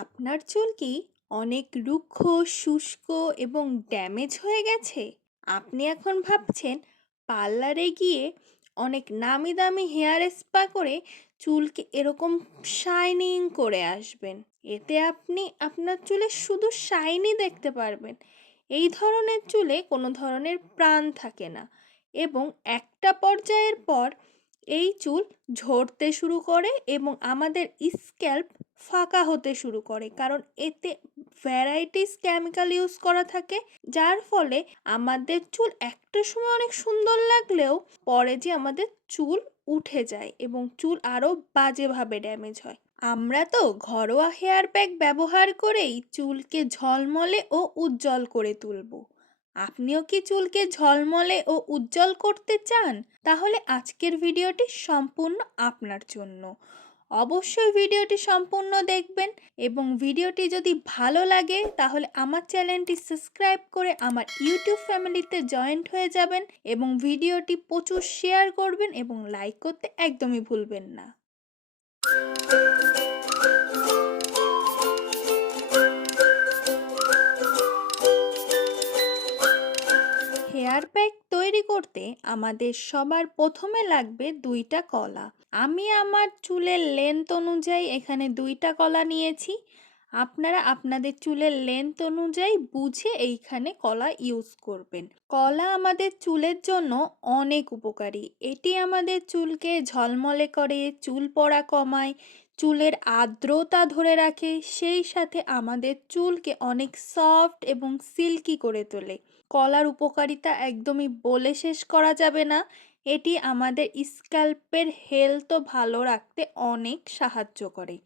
আপনার চুল কি অনেক রুক্ষ, শুষ্ক এবং ড্যামেজ হয়ে গেছে? আপনি এখন ভাবছেন পার্লারে গিয়ে অনেক নামি দামি হেয়ার স্পা করে চুলকে এরকম শাইনিং করে আসবেন। এতে আপনি আপনার চুলে শুধু শাইনি দেখতে পারবেন। এই ধরনের চুলে কোনো ধরনের প্রাণ থাকে না এবং একটা পর্যায়ের পর এই চুল ঝরতে শুরু করে এবং আমাদের স্ক্যাল্প ফাঁকা হতে শুরু করে, কারণ এতে ভ্যারাইটিস কেমিক্যাল ইউজ করা থাকে, যার ফলে আমাদের চুল একটা সময় অনেক সুন্দর লাগলেও পরে যে আমাদের চুল উঠে যায় এবং চুল আরও বাজেভাবে ড্যামেজ হয়। আমরা তো ঘরোয়া হেয়ার প্যাক ব্যবহার করেই চুলকে ঝলমলে ও উজ্জ্বল করে তুলব। আপনিও কি চুলকে ঝলমলে ও উজ্জ্বল করতে চান? তাহলে আজকের ভিডিওটি সম্পূর্ণ আপনার জন্য। অবশ্যই ভিডিওটি সম্পূর্ণ দেখবেন এবং ভিডিওটি যদি ভালো লাগে তাহলে আমার চ্যানেলটি সাবস্ক্রাইব করে আমার ইউটিউব ফ্যামিলিতে জয়েন্ট হয়ে যাবেন এবং ভিডিওটি প্রচুর শেয়ার করবেন এবং লাইক করতে একদমই ভুলবেন না। হেয়ার প্যাক তৈরি করতে আমাদের সবার প্রথমে লাগবে দুইটা কলা। আমি আমার চুলের লেন্থ অনুযায়ী এখানে দুইটা কলা নিয়েছি। আপনারা আপনাদের চুলের লেন্থ অনুযায়ী বুঝে এইখানে কলা ইউজ করবেন। কলা আমাদের চুলের জন্য অনেক উপকারী। এটি আমাদের চুলকে ঝলমলে করে, চুল পড়া কমায়, চুলের আর্দ্রতা ধরে রাখে, সেই সাথে আমাদের চুলকে অনেক সফট এবং সিল্কি করে তোলে। কলার উপকারিতা একদমই বলে শেষ করা যাবে না। এটি আমাদের স্ক্যাল্পের হেলথও ভালো রাখতে অনেক সাহায্য করে।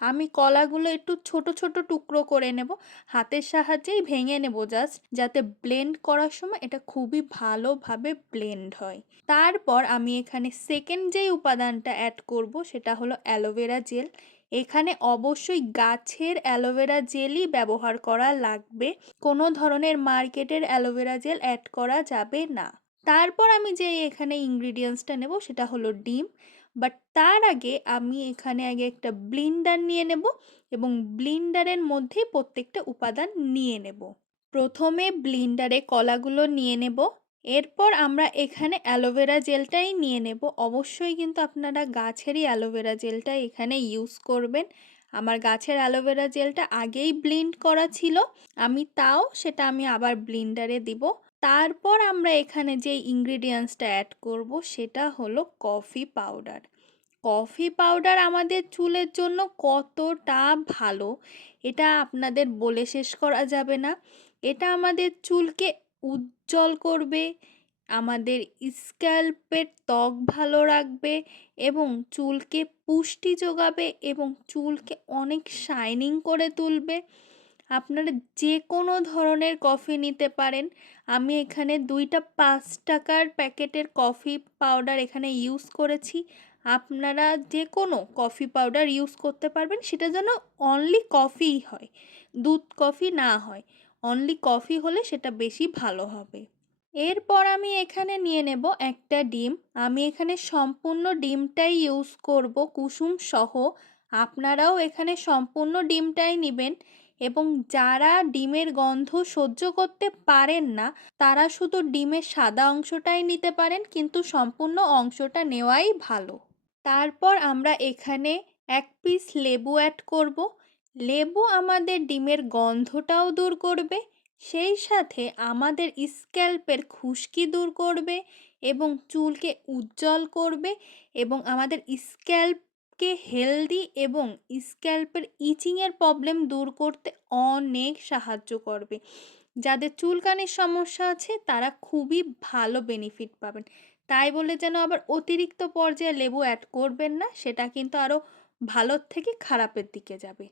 আমি কলাগুলো একটু ছোট ছোট টুকরো করে নেব, হাতের সাহায্যেই ভেঙে নেব জাস্ট, যাতে ব্লেন্ড করার সময় এটা খুবই ভালোভাবে ব্লেন্ড হয়। তারপর আমি এখানে সেকেন্ড যেই উপাদানটা অ্যাড করব সেটা হলো অ্যালোভেরা জেল। এখানে অবশ্যই গাছের অ্যালোভেরা জেলই ব্যবহার করা লাগবে, কোনো ধরনের মার্কেটের অ্যালোভেরা জেল অ্যাড করা যাবে না। তারপর আমি যে এখানে ইনগ্রিডিয়েন্টসটা নেব সেটা হলো ডিম। বাট তার আগে আমি এখানে আগে একটা ব্লিন্ডার নিয়ে নেব এবং ব্লিন্ডারের মধ্যে প্রত্যেকটা উপাদান নিয়ে নেব। প্রথমে ব্লিন্ডারে কলাগুলো নিয়ে নেব, এরপর আমরা এখানে অ্যালোভেরা জেলটাই নিয়ে নেব। অবশ্যই কিন্তু আপনারা গাছেরই অ্যালোভেরা জেলটা এখানে ইউজ করবেন। আমার গাছের অ্যালোভেরা জেলটা আগেই ব্লিন্ড করা ছিল, সেটা আমি আবার ব্লিন্ডারে দিব। তারপর আমরা এখানে যে ইনগ্রিডিয়েন্টসটা অ্যাড করব সেটা হলো কফি পাউডার। কফি পাউডার আমাদের চুলের জন্য কতটা ভালো এটা আপনাদের বলে শেষ করা যাবে না। এটা আমাদের চুলকে উজ্জ্বল করবে, আমাদের স্ক্যাল্পের ত্বক ভালো রাখবে এবং চুলকে পুষ্টি যোগাবে এবং চুলকে অনেক শাইনিং করে তুলবে। আপনারা যে কোনো ধরনের কফি নিতে পারেন। আমি এখানে দুইটা 5 টাকার প্যাকেটের কফি পাউডার এখানে ইউজ করেছি। আপনারা যে কোনো কফি পাউডার ইউজ করতে পারবেন, সেটা যেন অনলি কফিই হয়, দুধ কফি না হয়। অনলি কফি হলে সেটা বেশি ভালো হবে। এরপর আমি এখানে নিয়ে নেব একটা ডিম। আমি এখানে সম্পূর্ণ ডিমটাই ইউজ করব, কুসুম সহ। আপনারাও এখানে সম্পূর্ণ ডিমটাই নেবেন এবং যারা ডিমের গন্ধ সহ্য করতে পারেন না তারা শুধু ডিমের সাদা অংশটাই নিতে পারেন, কিন্তু সম্পূর্ণ অংশটা নেওয়াই ভালো। তারপর আমরা এখানে 1 পিস লেবু অ্যাড করব। লেবু আমাদের ডিমের গন্ধটাও দূর করবে, সেই সাথে আমাদের স্ক্যাল্পের খুশকি দূর করবে এবং চুলকে উজ্জ্বল করবে এবং আমাদের স্ক্যাল্পকে হেলদি এবং স্ক্যাল্পের ইচিংয়ের প্রবলেম দূর করতে অনেক সাহায্য করবে। যাদের চুলকানির সমস্যা আছে তারা খুবই ভালো বেনিফিট পাবেন। তাই বলে যেন আবার অতিরিক্ত পর্যায়ে লেবু অ্যাড করবেন না, সেটা কিন্তু আরও ভালোর থেকে খারাপের দিকে যাবে।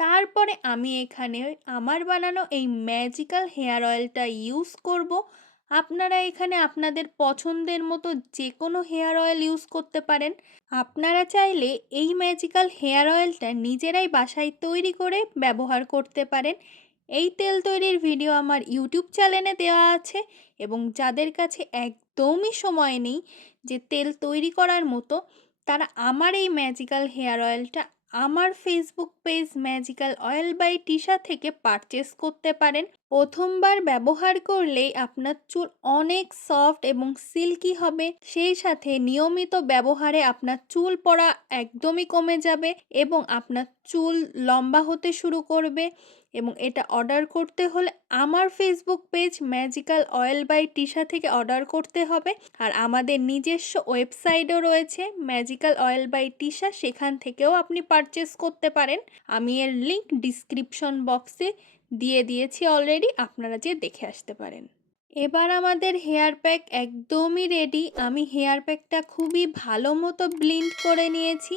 তারপরে আমি এখানে আমার বানানো এই ম্যাজিক্যাল হেয়ার অয়েলটা ইউজ করব। আপনারা এখানে আপনাদের পছন্দের মতো যে কোনো হেয়ার অয়েল ইউজ করতে পারেন। আপনারা চাইলে এই ম্যাজিক্যাল হেয়ার অয়েলটা নিজেরাই বাসায় তৈরি করে ব্যবহার করতে পারেন। এই তেল তৈরির ভিডিও আমার ইউটিউব চ্যানেলে দেওয়া আছে এবং যাদের কাছে একদমই সময় নেই যে তেল তৈরি করার মতো, তারা আমার এই ম্যাজিক্যাল হেয়ার অয়েলটা আমার Facebook page magical oil by Tisha থেকে পারচেস করতে পারেন। প্রথমবার ব্যবহার করলেই আপনার চুল অনেক সফট এবং সিল্কি হবে, সেই সাথে নিয়মিত ব্যবহারে আপনার চুল পড়া একদমই কমে যাবে এবং আপনার চুল লম্বা হতে শুরু করবে। এবং এটা অর্ডার করতে হলে আমার Facebook page magical oil by Tisha থেকে অর্ডার করতে হবে। আর আমাদের নিজস্ব ওয়েবসাইটও রয়েছে ম্যাজিক্যাল অয়েল বাই টিশা, সেখান থেকেও আপনি পারচেস করতে পারেন। আমি এর লিংক ডিসক্রিপশন বক্সে দিয়ে দিয়েছি অলরেডি, আপনারা যে দেখে আসতে পারেন। এবার আমাদের হেয়ার প্যাক একদমই রেডি। আমি হেয়ার প্যাকটা খুবই ভালো মতো ব্লেন্ড করে নিয়েছি,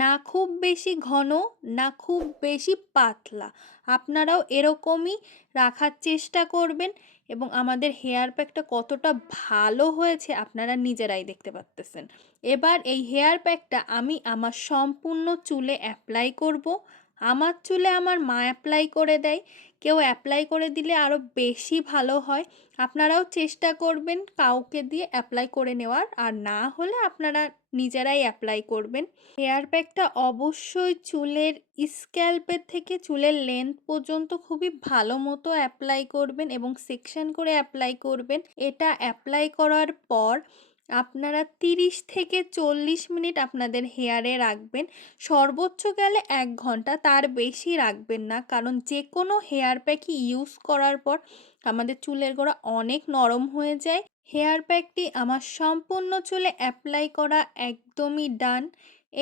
না খুব বেশি ঘন না খুব বেশি পাতলা। আপনারাও এরকমই রাখার চেষ্টা করবেন এবং আমাদের হেয়ার প্যাকটা কতটা ভালো হয়েছে আপনারা নিজেরাই দেখতে পাচ্তেছেন। এবার এই হেয়ার প্যাকটা আমি আমার সম্পূর্ণ চুলে অ্যাপ্লাই করব। আমার চুলে আমার মা অ্যাপ্লাই করে দেয়, কেউ অ্যাপ্লাই করে দিলে আরও বেশি ভালো হয়। আপনারাও চেষ্টা করবেন কাউকে দিয়ে অ্যাপ্লাই করে নেওয়ার, আর না হলে আপনারা নিজেরাই অ্যাপ্লাই করবেন। হেয়ার প্যাকটা অবশ্যই চুলের স্ক্যাল্পের থেকে চুলের লেন্থ পর্যন্ত খুবই ভালো মতো অ্যাপ্লাই করবেন এবং সেকশন করে অ্যাপ্লাই করবেন। এটা অ্যাপ্লাই করার পর আপনারা 30 থেকে 40 মিনিট আপনাদের হেয়ারে রাখবেন, সর্বোচ্চ গেলে 1 ঘন্টা, তার বেশি রাখবেন না। কারণ যে কোনো হেয়ার প্যাকই ইউজ করার পর আমাদের চুলের গোড়া অনেক নরম হয়ে যায়। হেয়ার প্যাকটি আমার সম্পূর্ণ চুলে অ্যাপ্লাই করা একদমই ডান।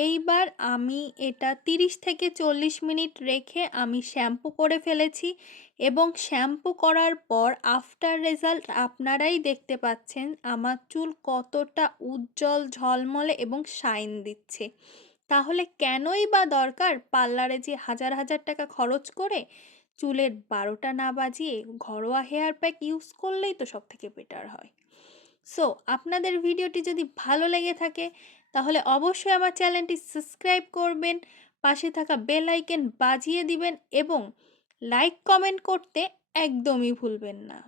এইবার আমি এটা 30 থেকে 40 মিনিট রেখে আমি শ্যাম্পু করে ফেলেছি এবং শ্যাম্পু করার পর আফটার রেজাল্ট আপনারাই দেখতে পাচ্ছেন আমার চুল কতটা উজ্জ্বল ঝলমলে এবং শাইন দিচ্ছে। তাহলে কেনই বা দরকার পার্লারে যে হাজার হাজার টাকা খরচ করে চুলের 12টা না বাজিয়ে ঘরোয়া হেয়ার প্যাক ইউজ করলেই তো সব থেকে বেটার হয়। সো আপনাদের ভিডিওটি যদি ভালো লেগে থাকে তাহলে অবশ্যই আমার চ্যানেলটি সাবস্ক্রাইব করবেন, পাশে থাকা বেল আইকন বাজিয়ে দিবেন এবং লাইক কমেন্ট করতে একদমই ভুলবেন না।